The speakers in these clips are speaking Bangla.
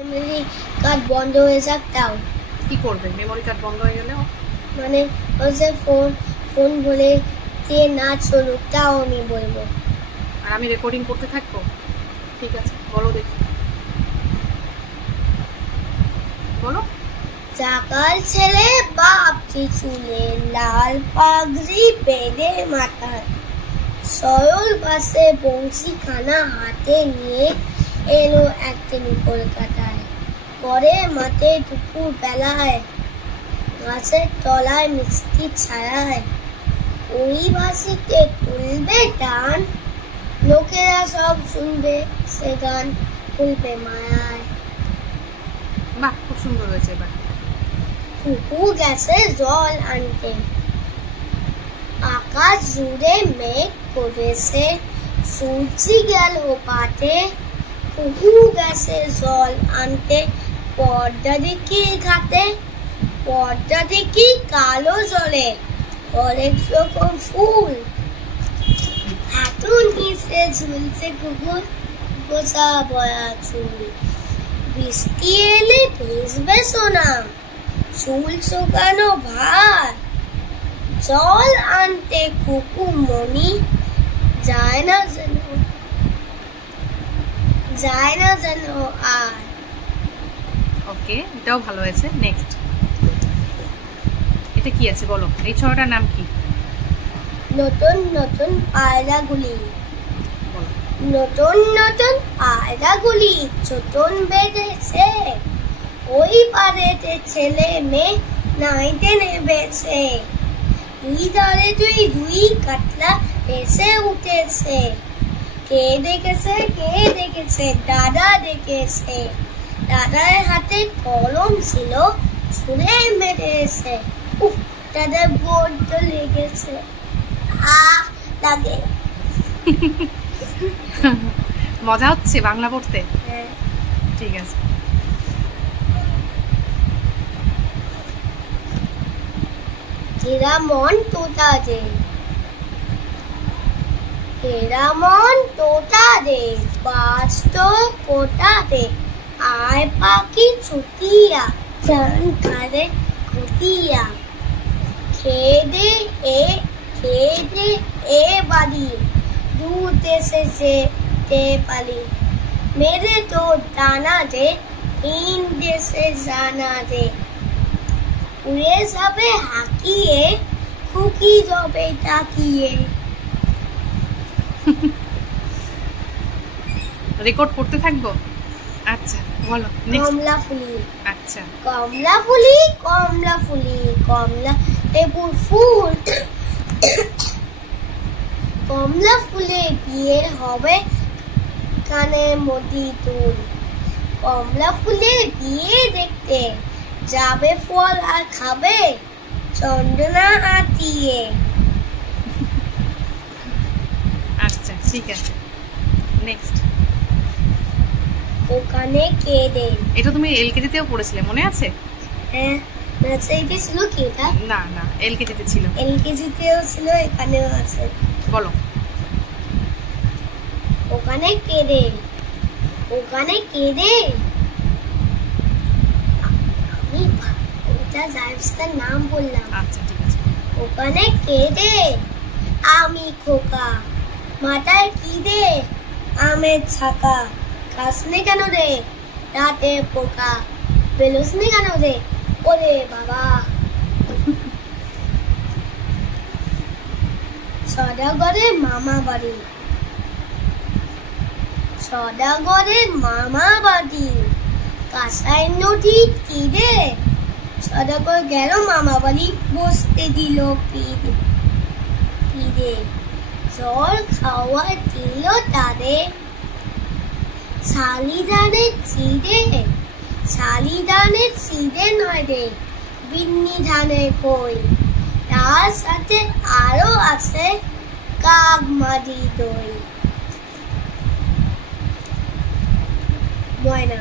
মেমোরি কার্ড বন্ধ হয়ে যাক তাও কি করবে? মেমোরি কার্ড বন্ধ হয়ে গেলে মানে হচ্ছে ফোন বলে দিয়ে না চলুক তাও আমি বলবো, আর আমি রেকর্ডিং করতে থাকবো। ঠিক আছে, বলো দেখি, বলো। চাকার ছেলে বাপটি চুলে, লাল পাগড়ি বেঁধে মাথায়, সরল বাসে বংশী খানা হাতে নিয়ে এলো একদিন কলকাতায়। পরে মাঠে দুপুর বেলায় গাছের তলায় মিষ্টি ছায়ায় ওই বাসিতে তুলবে টান, লোকেরা সব শুনবে সে গান, খুলবে মায়ায়। বাহ, খুব সুন্দর হয়েছে। এবার কুকু গেছে জল আনতে, আকাশ জুড়ে মেঘ করেছে, সূর্যি গেল পাটে। কুকু গেছে জল আনতে, পর্দা দেখি ঘাটে, পর্দা দেখি কালো জলে অনেক রকম ফুল। হাঁটুর নিচে ঝুলছে কুকুর, গোছা বয়া চুল। বৃষ্টি এলে ভিজবে সোনা, চুল শুকানো ভার। জল আনতে কুকু মনি যায় না যেন আর। ওকে, এটাও ভালো হয়েছে। নেক্সট, এটা কি আছে বলো? এই ছড়াটার নাম কি? নতুন নতুন পায়রাগুলি, নতুন নতুন পায়রাগুলি চতুন বেঁধেছে, ওই পাড়েতে ছেলে মেয়ে নাইতে নেবেছে। দুই ধারে দুই কাতলা এসে উঠেছে, কে দেখেছে দাদা দেখেছে। দাদার হাতে কলম ছিল, ছুঁড়ে মেরেছে। দাদা বড্ড লেগেছে, লাগে। মজা হচ্ছে বাংলা পড়তে? হ্যাঁ, ঠিক আছে। হেরা মন তোতা দে, হেরা মন তোতা দে, বাস্ত কোটা দে, আয় পাখি ছুটিয়া চান খারে খুটিয়া। খেদে এ বাড়ি, দূর দেশে যেতে পারি, মেরে তো দানা দে, তিন দেশে জানা দে। উড়ে যাবে হাঁকিয়ে, খুকি যাবে তাকিয়ে। রেকর্ড করতে থাকবো। আচ্ছা, বলো। কমলা ফুলি, আচ্ছা, কমলা ফুলি, কমলা ফুলি, কমলা লেবুর ফুল। কমলা ফুলে বিয়ে হবে, কানে মোতি তুল। কমলা ফুলে বিয়ে দেখতে যাবে ফল আর খাবে, চন্দনা আটিয়ে। আচ্ছা, ঠিক আছে। নেক্সট, ওখানে কেঁদে। এটা তুমি এলকেজিতেও পড়েছিলে, মনে আছে? হ্যাঁ, নার্সারিতে ছিল কি এটা? না, এলকেজিতে ছিল। এলকেজিতেও ছিল, এখানেও আছে। বলো। ওখানে কেঁদে, ওখানে কেঁদে। আমি ওটা জাইভসটার নাম বললাম। আচ্ছা, ঠিক আছে। ওখানে কেঁদে আমি খোকা, মাথায় কি দে আমের ছাকা। খাসনি কেন রে রাতে পোকা, বেলুসনি কেন রে ওরে বাবা। সদাগরের মামা বাড়ি, সদাগরের মামা বাড়ি, কাঁসাই নদী তীরে। সদাগর গেল মামা বাড়ি, বসতে দিল পিড়ে। জল খাওয়া দিল তাদের, শালিদানের চিড়ে নয় রে, বিন্নি ধানের কই। তার সাথে আরো আছে কাক মাদি দই। বায়না,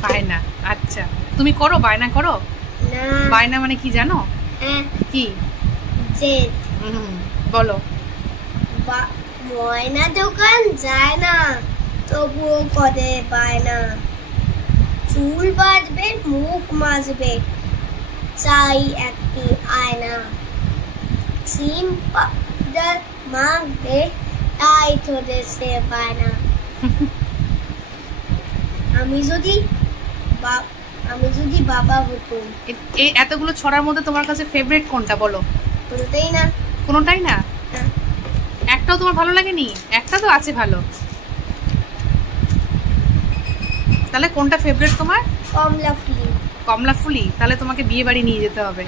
বায়না। আচ্ছা, তুমি করো, বায়না করো না। বায়না মানে কি জানো? হ্যাঁ, কি? জেদ। বলো। ময়না দোকান যায় না, তবুও করে পায় না। চুল বাঁধবে, মুখ মাজবে, চাই একটি আয়না। সিম পাউডার মাখবে, তাই তো দেশে পায় না। আমি যদি বাবা হতুম। এই এতগুলো ছড়ার মধ্যে তোমার কাছে ফেভারিট কোনটা বলো? কোনোটাই না। কোনোটাই না? একটাও তোমার ভালো লাগেনি? একটা তো আছে ভালো। তাহলে কোনটা ফেভারিট তোমার? কমলা ফুলি। কমলা ফুলি? তাহলে তোমাকে বিয়ে বাড়ি নিয়ে যেতে হবে।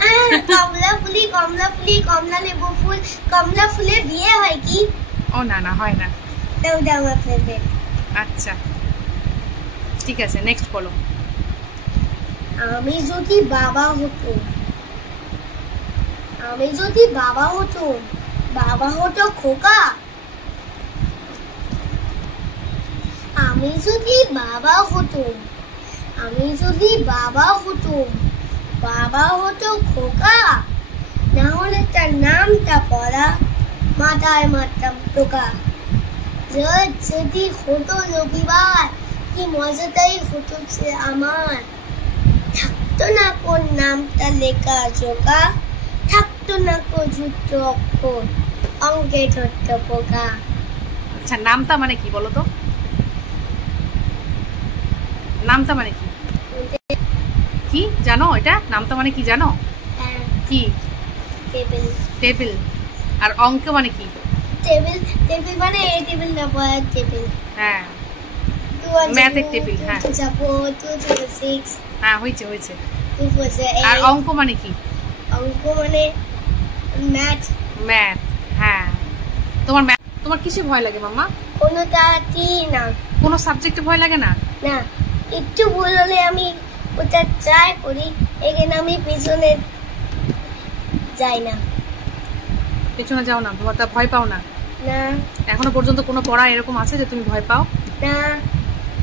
কমলা ফুলি, কমলা ফুলি, কমলা লেবু ফুল। কমলা ফুলের বিয়ে হয় কি? ও না না, হয় না। ওটা আমার ফেভারিট। আচ্ছা ঠিক আছে, নেক্সট বলো। আমি যদি বাবা হতুম। আমি যদি বাবা হতুম, বাবা হতো খোকা। আমি যদি বাবা হতুম, আমি যদি বাবা হতুম, বাবা হতো খোকা। না হলে তার নামটা পড়া, মাথায় মারতাম টোকা। যদি হতো রবিবার, কি মজাটাই হতো সে আমার। থাকতো না কোন নামটা লেখা জোকা, থাকতো না কোন যুক্ত অক্ষর, অঙ্কে ধরতো পোকা। আচ্ছা নামটা মানে কি বলো তো? নামটা মানে কি? কি জানো এটা? নামটা মানে কি জানো? কি? টেবিল। টেবিল। আর অঙ্ক মানে কি? টেবিল। টেবিল মানে এই টেবিল না, পড়ার টেবিল। হ্যাঁ, ম্যাথের টেবিল। হ্যাঁ হ্যাঁ, হয়েছে হয়েছে। আর অঙ্ক মানে কি? অঙ্ক মানে ম্যাথ। ম্যাথ। হ্যাঁ, তোমার কিসে ভয় লাগে মাম্মা? কোনোটাতেই না। কোনো সাবজেক্টে ভয় লাগে না? না, একটু ভুল হলে আমি ওটা ট্রাই করি, এখানে আমি পেছনে যাই না। পেছনে যাও না? তোমার তা ভয় পাও না? না। এখনো পর্যন্ত কোনো পড়া এরকম আছে যে তুমি ভয় পাও? না।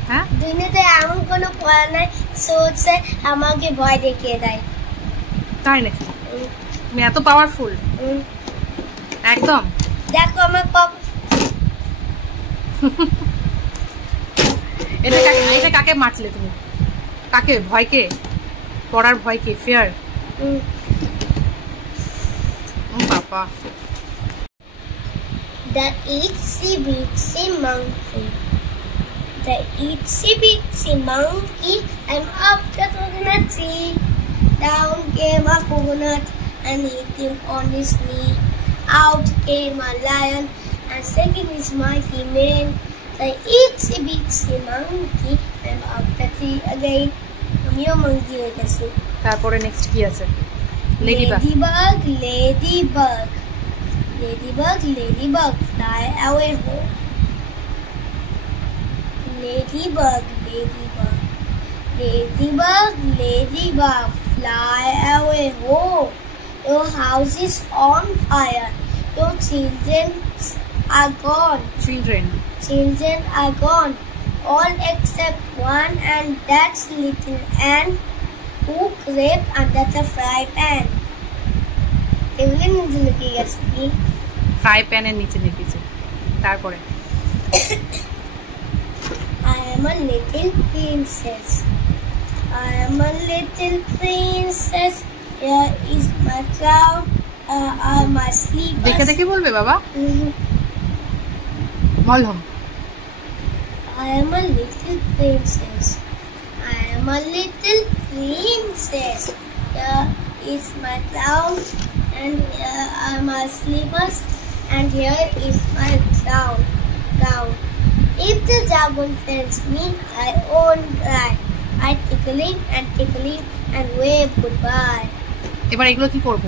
হ্যাঁ, দুনিয়াতে এমন কোনো পড়া নাই সোচে আমাকে ভয় দেখিয়ে দেয়। তাই নাকি? তুমি এত পাওয়ারফুল? একদম। দেখো আমার এটা কাকে মারছিলে তুমি? কাকে? ভয়কে? পড়ার ভয়কে? ফিয়ার? বাবা। The itsy bitsy monkey. The itsy bitsy monkey and up the coconut tree. Down came a coconut and hit him on his knee. Out came a lion and shaking his mighty mane. The itsy bitsy monkey and up the tree again. আমিও monkey হয়ে গেছি। তারপরে নেক্সট কি আছে? Ladybug. Ladybug, ladybug, ladybug, ladybug, fly away home. Ladybug, ladybug, ladybug, ladybug, fly away home. Your house is on fire. Your children are gone. Children are gone. All except one, and that's little ant who crept under the fry pan. টেবিলের নিচে লুকিয়ে গেছে কি? ফ্রাই প্যানের নিচে লুকিয়েছে। তারপরে I am a little princess. I am a little princess. Here is my crown. Are my sleepers. দেখে দেখে বলবে বাবা? বলো। I am a little princess. I am a little princess. Here is my crown, and here are my sleepers, and here is my gown. If the dragon fends me, I won't cry. I tickling and wave goodbye. এবার এগুলো কি করব?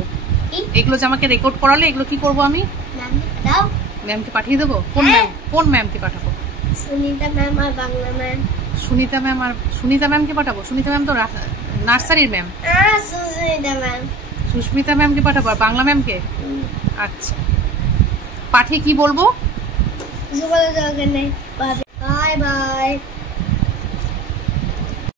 এগুলো যে আমাকে রেকর্ড করালে এগুলো কি করব আমি? ম্যামকে দাও। ম্যামকে পাঠিয়ে দেবো? কোন ম্যাম? কোন ম্যামকে পাঠাবো? সুনিতা ম্যাম আর বাংলা ম্যাম। সুনিতা ম্যাম আর সুনিতা ম্যামকে পাঠাবো? সুনিতা ম্যাম তো নার্সারির ম্যাম। সুস্মিতা ম্যাম। সুস্মিতা ম্যামকে পাঠাবো আর বাংলা ম্যামকে? আচ্ছা, পাঠিয়ে কি বলবো? Bye bye.